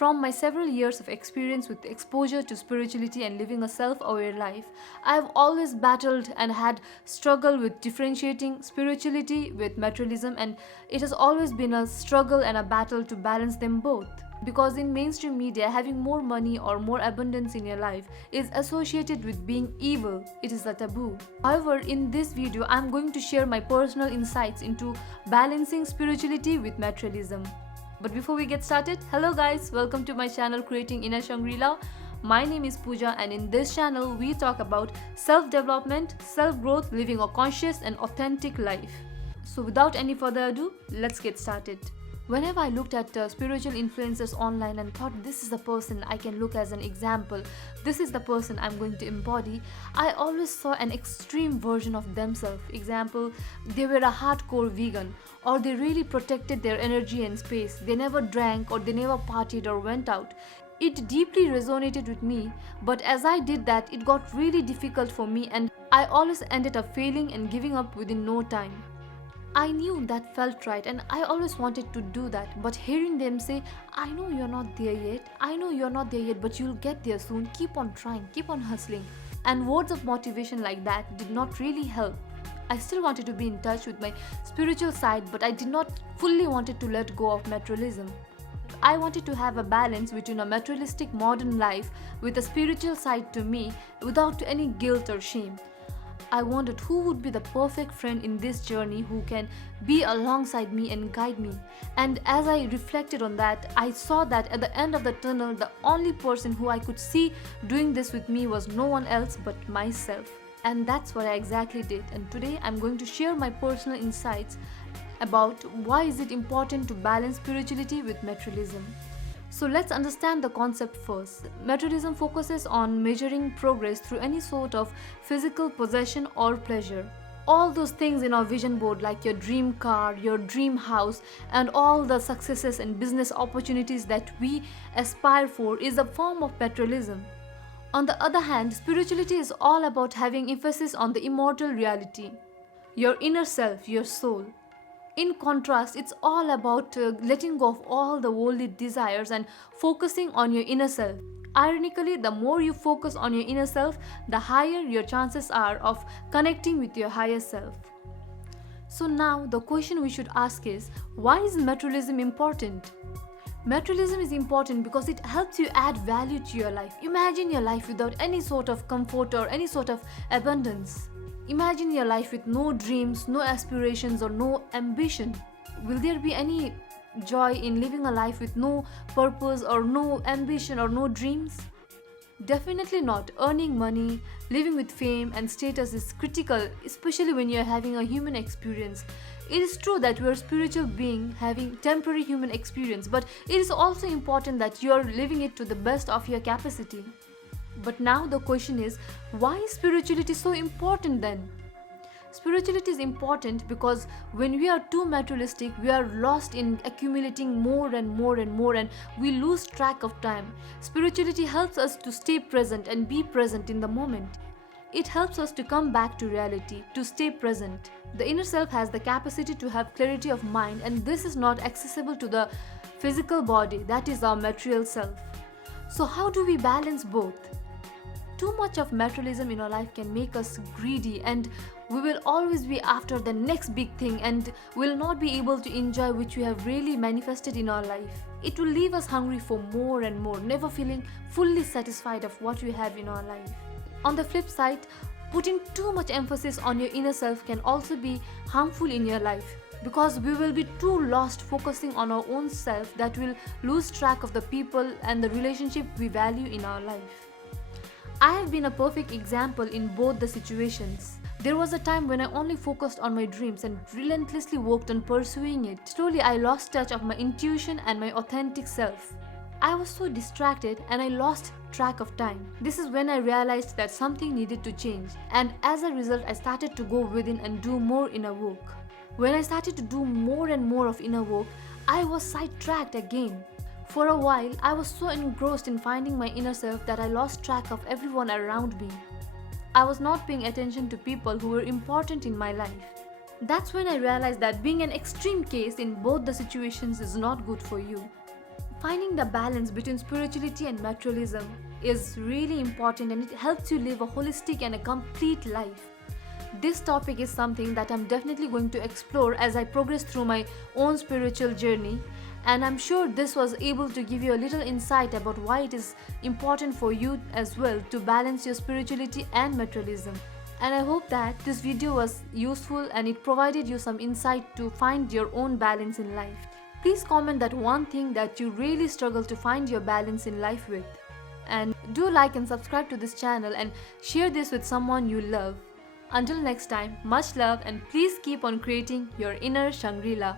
From my several years of experience with exposure to spirituality and living a self-aware life, I have always battled and had struggle with differentiating spirituality with materialism, and it has always been a struggle and a battle to balance them both. Because in mainstream media, having more money or more abundance in your life is associated with being evil. It is a taboo. However, in this video, I'm going to share my personal insights into balancing spirituality with materialism. But before we get started, hello guys, welcome to my channel Creating Inner Shangri-La. My name is Pooja, and in this channel we talk about self-development, self-growth, living a conscious and authentic life. So without any further ado, let's get started. Whenever I looked at spiritual influencers online and thought this is the person I can look as an example, this is the person I'm going to embody, I always saw an extreme version of themselves. Example, they were a hardcore vegan, or they really protected their energy and space. They never drank, or they never partied or went out. It deeply resonated with me, but as I did that, it got really difficult for me, and I always ended up failing and giving up within no time. I knew that felt right, and I always wanted to do that, but hearing them say, I know you're not there yet, I know you're not there yet, but you'll get there soon, keep on trying, keep on hustling, and words of motivation like that did not really help. I still wanted to be in touch with my spiritual side, but I did not fully wanted to let go of materialism. I wanted to have a balance between a materialistic modern life with a spiritual side to me without any guilt or shame. I wondered who would be the perfect friend in this journey who can be alongside me and guide me. And as I reflected on that, I saw that at the end of the tunnel, the only person who I could see doing this with me was no one else but myself. And that's what I exactly did. And today I'm going to share my personal insights about why is it important to balance spirituality with materialism. So let's understand the concept first. Materialism focuses on measuring progress through any sort of physical possession or pleasure. All those things in our vision board, like your dream car, your dream house, and all the successes and business opportunities that we aspire for, is a form of materialism. On the other hand, spirituality is all about having emphasis on the immortal reality, your inner self, your soul. In contrast, it's all about letting go of all the worldly desires and focusing on your inner self. Ironically, the more you focus on your inner self, the higher your chances are of connecting with your higher self. So now, the question we should ask is, why is materialism important? Materialism is important because it helps you add value to your life. Imagine your life without any sort of comfort or any sort of abundance. Imagine your life with no dreams, no aspirations, or no ambition. Will there be any joy in living a life with no purpose or no ambition or no dreams? Definitely not. Earning money, living with fame and status is critical, especially when you're having a human experience. It is true that we're a spiritual being having temporary human experience, but it is also important that you're living it to the best of your capacity. But now the question is, why is spirituality so important then? Spirituality is important because when we are too materialistic, we are lost in accumulating more and more and more, and we lose track of time. Spirituality helps us to stay present and be present in the moment. It helps us to come back to reality, to stay present. The inner self has the capacity to have clarity of mind, and this is not accessible to the physical body, that is our material self. So how do we balance both? Too much of materialism in our life can make us greedy, and we will always be after the next big thing and will not be able to enjoy which we have really manifested in our life. It will leave us hungry for more and more, never feeling fully satisfied of what we have in our life. On the flip side, putting too much emphasis on your inner self can also be harmful in your life, because we will be too lost focusing on our own self that will lose track of the people and the relationship we value in our life. I have been a perfect example in both the situations. There was a time when I only focused on my dreams and relentlessly worked on pursuing it. Slowly, I lost touch of my intuition and my authentic self. I was so distracted and I lost track of time. This is when I realized that something needed to change, and as a result, I started to go within and do more inner work. When I started to do more and more of inner work, I was sidetracked again. For a while, I was so engrossed in finding my inner self that I lost track of everyone around me. I was not paying attention to people who were important in my life. That's when I realized that being an extreme case in both the situations is not good for you. Finding the balance between spirituality and materialism is really important, and it helps you live a holistic and a complete life. This topic is something that I'm definitely going to explore as I progress through my own spiritual journey, and I'm sure this was able to give you a little insight about why it is important for you as well to balance your spirituality and materialism. And I hope that this video was useful and it provided you some insight to find your own balance in life. Please comment that one thing that you really struggle to find your balance in life with. And do like and subscribe to this channel and share this with someone you love. Until next time, much love, and please keep on creating your inner Shangri-La.